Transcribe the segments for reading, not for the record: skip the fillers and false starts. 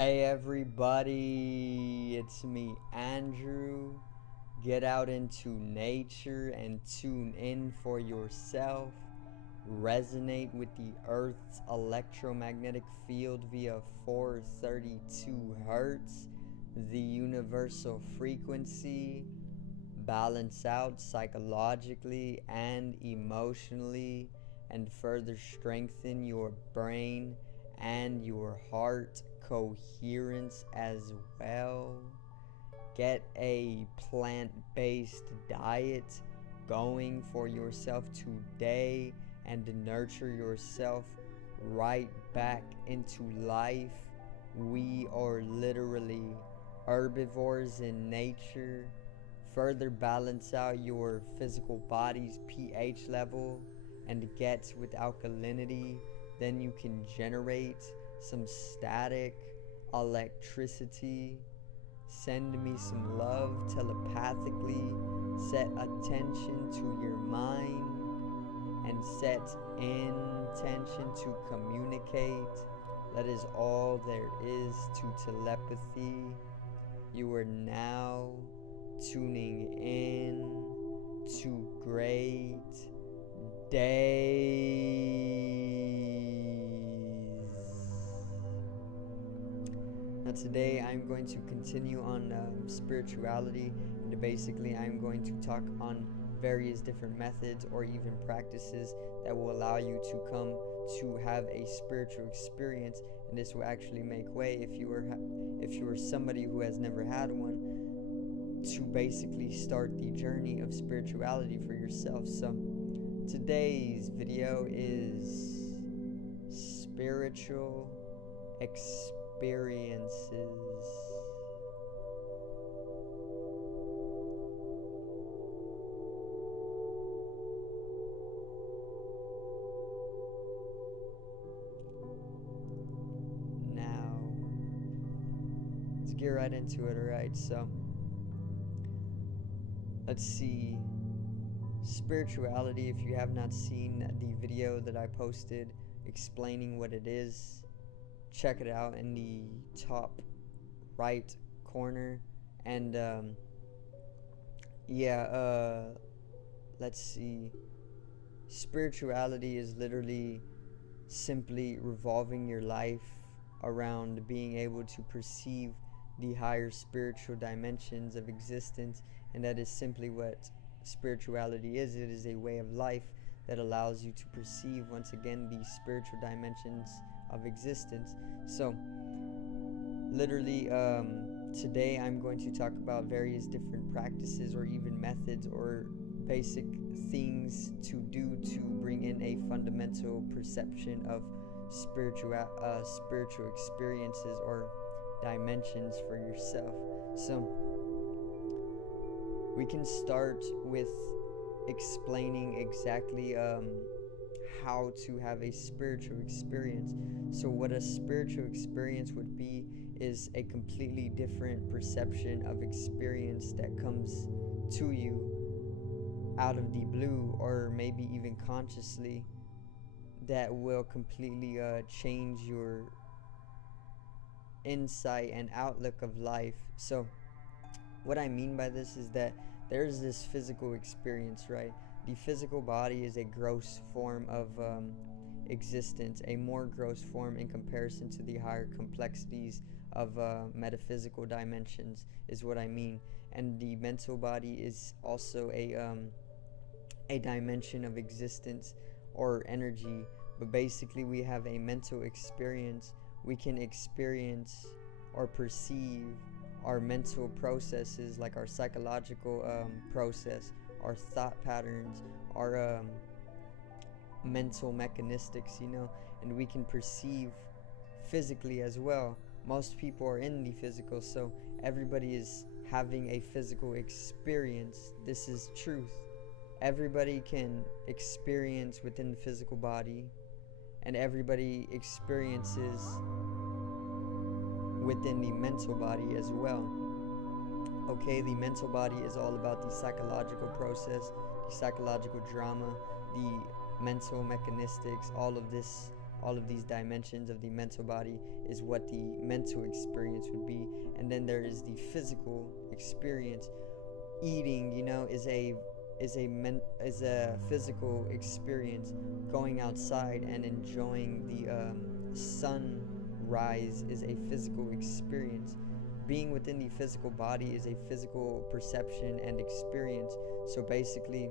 Hey everybody, it's me Andrew. Get out into nature and tune in for yourself. Resonate with the Earth's electromagnetic field via 432 Hertz, the universal frequency. Balance out psychologically and emotionally, and further strengthen your brain and your heart coherence as well. Get a plant-based diet going for yourself today and nurture yourself right back into life. We are literally herbivores in nature. Further balance out your physical body's pH level and get with alkalinity. Then you can generate some static electricity. Send me some love telepathically. Set attention to your mind and set intention to communicate. That is all there is to telepathy. You are now tuning in to great days. Now today I'm going to continue on spirituality, and basically I'm going to talk on various different methods or even practices that will allow you to come to have a spiritual experience, and this will actually make way if you are somebody who has never had one, to basically start the journey of spirituality for yourself. So today's video is spiritual experiences. Now let's get right into it. Alright, so let's see. Spirituality, if you have not seen the video that I posted explaining what it is, check it out in the top right corner. And let's see. Spirituality is literally simply revolving your life around being able to perceive the higher spiritual dimensions of existence, and that is simply what spirituality is. It is a way of life that allows you to perceive, once again, the spiritual dimensions of existence. So literally today I'm going to talk about various different practices or even methods or basic things to do to bring in a fundamental perception of spiritual experiences or dimensions for yourself. So we can start with explaining exactly how to have a spiritual experience. So what a spiritual experience would be is a completely different perception of experience that comes to you out of the blue, or maybe even consciously, that will completely change your insight and outlook of life. So what I mean by this is that there's this physical experience, right? The physical body is a gross form of existence, a more gross form in comparison to the higher complexities of metaphysical dimensions, is what I mean. And the mental body is also a dimension of existence or energy. But basically we have a mental experience. We can experience or perceive our mental processes, like our psychological process, our thought patterns, our mental mechanistics, and we can perceive physically as well. Most people are in the physical, so everybody is having a physical experience. This is truth. Everybody can experience within the physical body, and everybody experiences within the mental body as well. Okay, the mental body is all about the psychological process, the psychological drama, the mental mechanistics, all of this all of these dimensions of the mental body is what the mental experience would be. And then there is the physical experience. Eating, is a physical experience. Going outside and enjoying the sunrise is a physical experience. Being within the physical body is a physical perception and experience. So basically,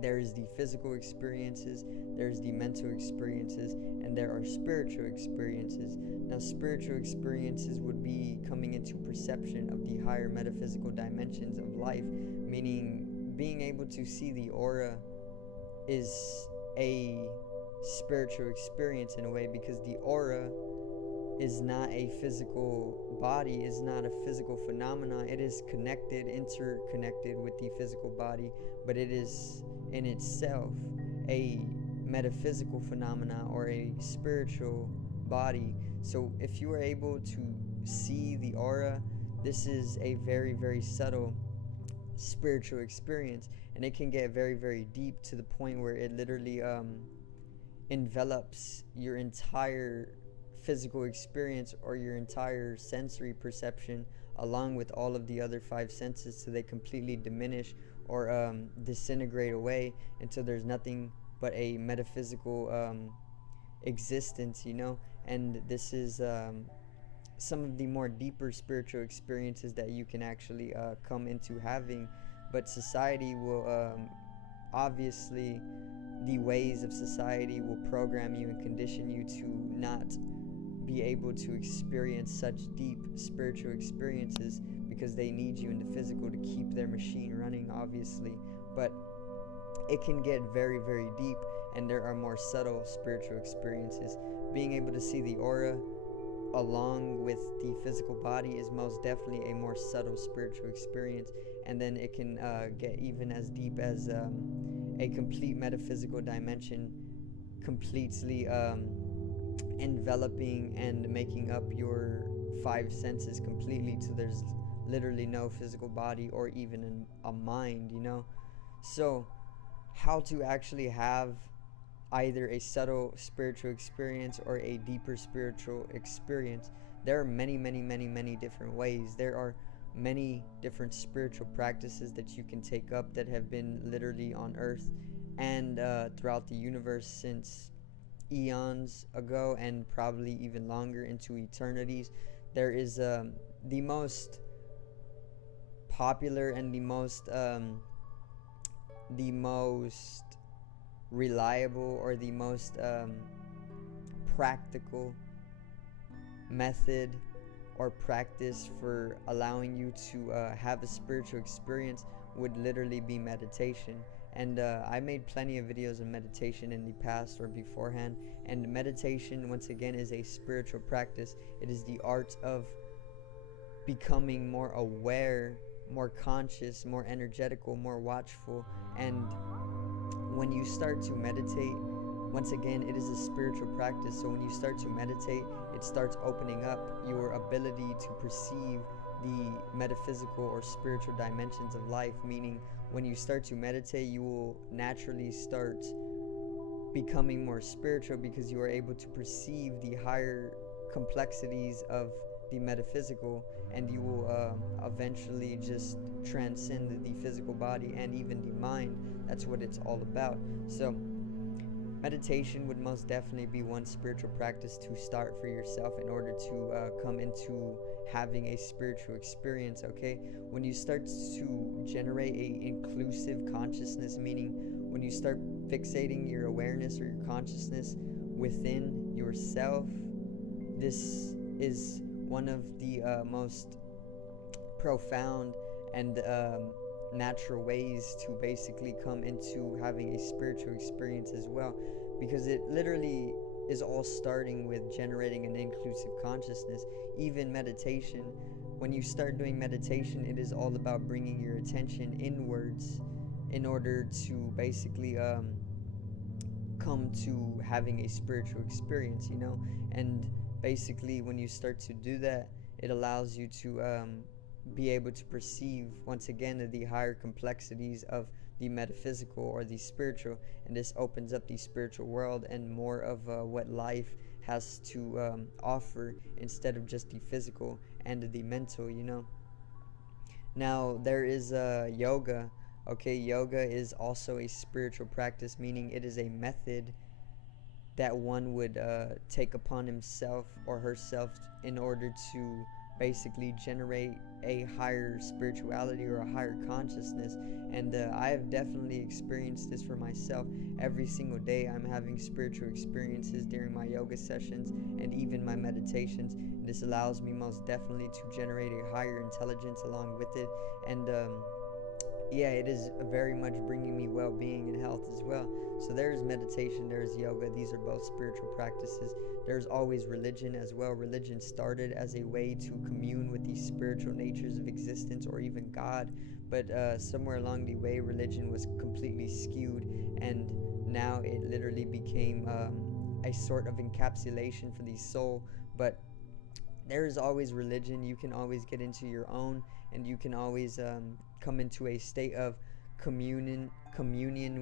there is the physical experiences, there's the mental experiences, and there are spiritual experiences. Now, spiritual experiences would be coming into perception of the higher metaphysical dimensions of life, meaning being able to see the aura is a spiritual experience in a way, because the aura is not a physical body, is not a physical phenomenon. It is interconnected with the physical body, but it is in itself a metaphysical phenomena or a spiritual body. So if you are able to see the aura, this is a very, very subtle spiritual experience, and it can get very, very deep to the point where it literally envelops your entire physical experience or your entire sensory perception, along with all of the other five senses, so they completely diminish or disintegrate away until there's nothing but a metaphysical existence, and this is some of the more deeper spiritual experiences that you can actually come into having. But society will obviously, the ways of society will program you and condition you to not be able to experience such deep spiritual experiences, because they need you in the physical to keep their machine running, obviously. But it can get very, very deep, and there are more subtle spiritual experiences. Being able to see the aura along with the physical body is most definitely a more subtle spiritual experience, and then it can get even as deep as a complete metaphysical dimension, completely enveloping and making up your five senses completely, so there's literally no physical body or even a mind, So how to actually have either a subtle spiritual experience or a deeper spiritual experience? There are many, many, many, many different ways. There are many different spiritual practices that you can take up that have been literally on earth and throughout the universe since eons ago, and probably even longer into eternities. There is the most popular and the most reliable or the most practical method or practice for allowing you to have a spiritual experience would literally be meditation. And I made plenty of videos on meditation in the past or beforehand. And meditation, once again, is a spiritual practice. It is the art of becoming more aware, more conscious, more energetical, more watchful. And when you start to meditate, once again, it is a spiritual practice. So when you start to meditate, it starts opening up your ability to perceive the metaphysical or spiritual dimensions of life, meaning when you start to meditate, you will naturally start becoming more spiritual, because you are able to perceive the higher complexities of the metaphysical, and you will eventually just transcend the physical body and even the mind. That's what it's all about. So meditation would most definitely be one spiritual practice to start for yourself in order to come into having a spiritual experience, okay? When you start to generate a inclusive consciousness, meaning when you start fixating your awareness or your consciousness within yourself, this is one of the most profound and natural ways to basically come into having a spiritual experience as well, because it literally is all starting with generating an inclusive consciousness. Even meditation, when you start doing meditation, it is all about bringing your attention inwards in order to basically come to having a spiritual experience, and basically when you start to do that, it allows you to be able to perceive, once again, the higher complexities of the metaphysical or the spiritual, and this opens up the spiritual world and more of what life has to offer instead of just the physical and the mental, Now, there is yoga. Okay, yoga is also a spiritual practice, meaning it is a method that one would take upon himself or herself in order to basically generate a higher spirituality or a higher consciousness. And I have definitely experienced this for myself. Every single day I'm having spiritual experiences during my yoga sessions and even my meditations. This allows me most definitely to generate a higher intelligence along with it. And yeah, it is very much bringing me well-being and health as well. So there's meditation, there's yoga. These are both spiritual practices. There's always religion as well. Religion started as a way to commune with the spiritual natures of existence or even God, but somewhere along the way religion was completely skewed, and now it literally became a sort of encapsulation for the soul. But there is always religion. You can always get into your own, and you can always come into a state of communion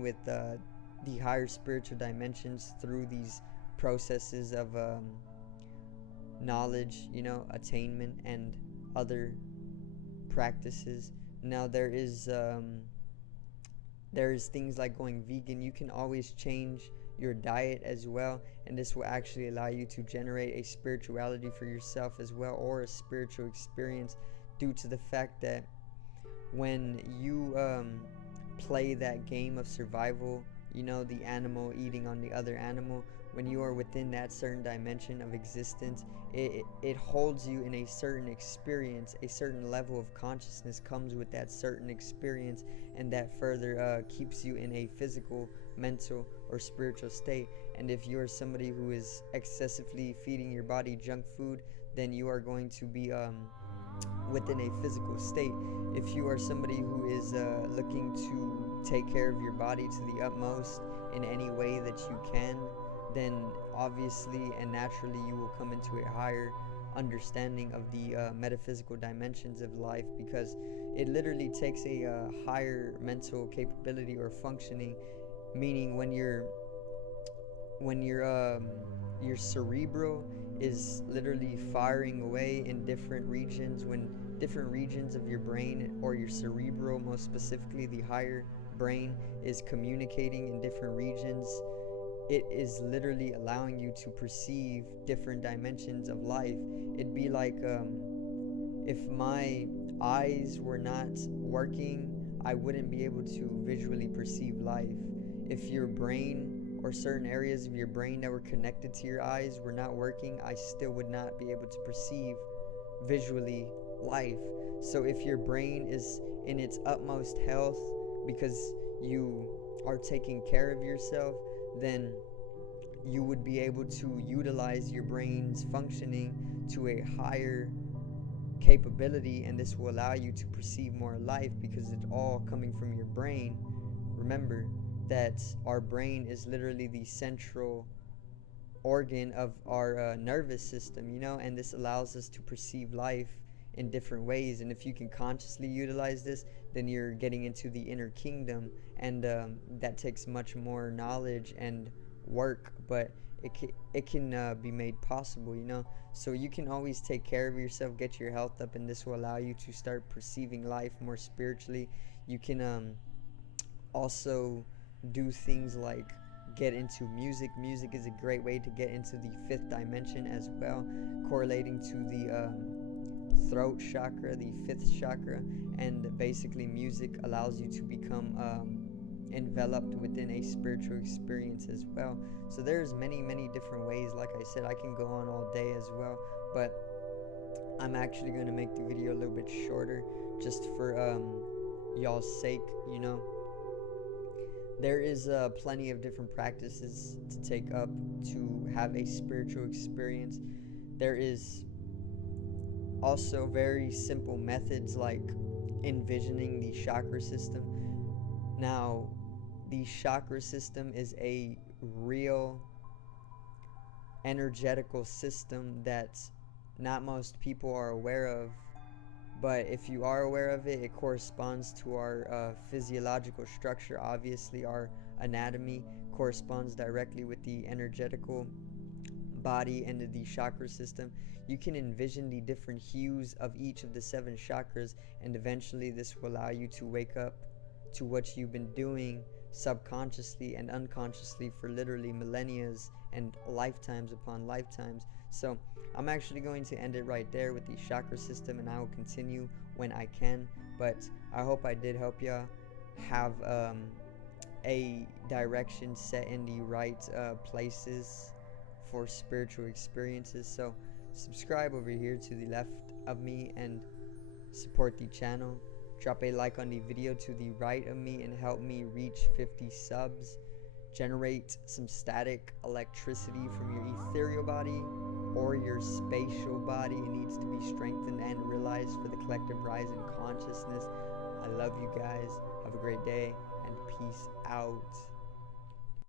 with the higher spiritual dimensions through these processes of knowledge, attainment and other practices. Now there's things like going vegan. You can always change your diet as well, and this will actually allow you to generate a spirituality for yourself as well, or a spiritual experience, due to the fact that when you play that game of survival, the animal eating on the other animal, when you are within that certain dimension of existence, it holds you in a certain experience. A certain level of consciousness comes with that certain experience, and that further keeps you in a physical, mental, or spiritual state. And if you are somebody who is excessively feeding your body junk food, then you are going to be within a physical state. If you are somebody who is looking to take care of your body to the utmost in any way that you can, then obviously and naturally you will come into a higher understanding of the metaphysical dimensions of life, because it literally takes a higher mental capability or functioning, meaning when your cerebral is literally firing away in different regions, when different regions of your brain, or your cerebral, most specifically the higher brain, is communicating in different regions, it is literally allowing you to perceive different dimensions of life. It'd be like if my eyes were not working, I wouldn't be able to visually perceive life. If your brain or certain areas of your brain that were connected to your eyes were not working, I still would not be able to perceive visually life. So if your brain is in its utmost health because you are taking care of yourself, then you would be able to utilize your brain's functioning to a higher capability, and this will allow you to perceive more life because it's all coming from your brain. Remember that our brain is literally the central organ of our nervous system, and this allows us to perceive life in different ways. And if you can consciously utilize this, then you're getting into the inner kingdom, and that takes much more knowledge and work, but it can be made possible, so you can always take care of yourself, get your health up, and this will allow you to start perceiving life more spiritually. You can also do things like get into music. Music is a great way to get into the fifth dimension as well, correlating to the throat chakra, the fifth chakra. And basically music allows you to become enveloped within a spiritual experience as well. So there's many different ways. Like I said, I can go on all day as well, but I'm actually going to make the video a little bit shorter just for y'all's sake. There is plenty of different practices to take up to have a spiritual experience. There is also very simple methods like envisioning the chakra system. Now, the chakra system is a real energetical system that not most people are aware of, But if you are aware of it, it corresponds to our physiological structure. Obviously, our anatomy corresponds directly with the energetical body and the chakra system. You can envision the different hues of each of the 7 chakras, and eventually this will allow you to wake up to what you've been doing subconsciously and unconsciously for literally millennia and lifetimes upon lifetimes. So I'm actually going to end it right there with the chakra system, and I will continue when I can. But I hope I did help y'all have a direction set in the right places for spiritual experiences. So subscribe over here to the left of me and support the channel. Drop a like on the video to the right of me and help me reach 50 subs. Generate some static electricity from your ethereal body or your spatial body. It needs to be strengthened and realized for the collective rise in consciousness. I love you guys. Have a great day and peace out.